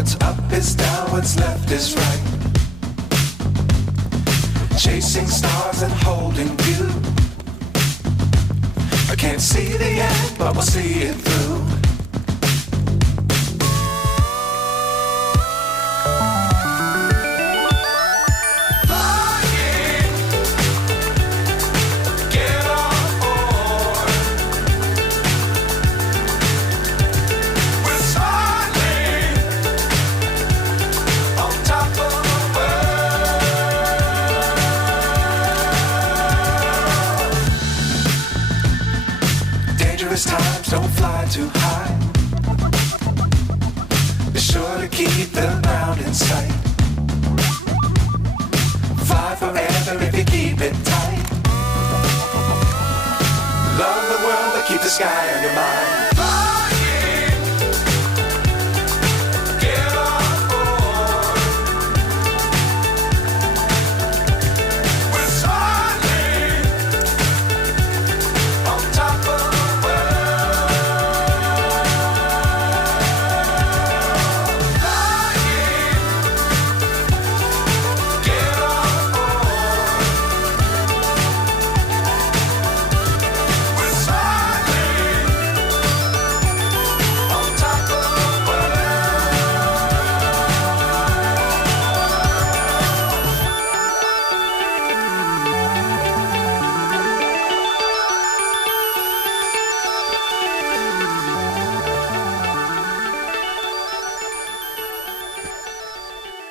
What's up is down, what's left is right. Chasing stars and holding you. I can't see the end, but we'll see it through. Times don't fly too high. Be sure to keep the ground in sight. Fly forever if you keep it tight. Love the world but keep the sky on your mind.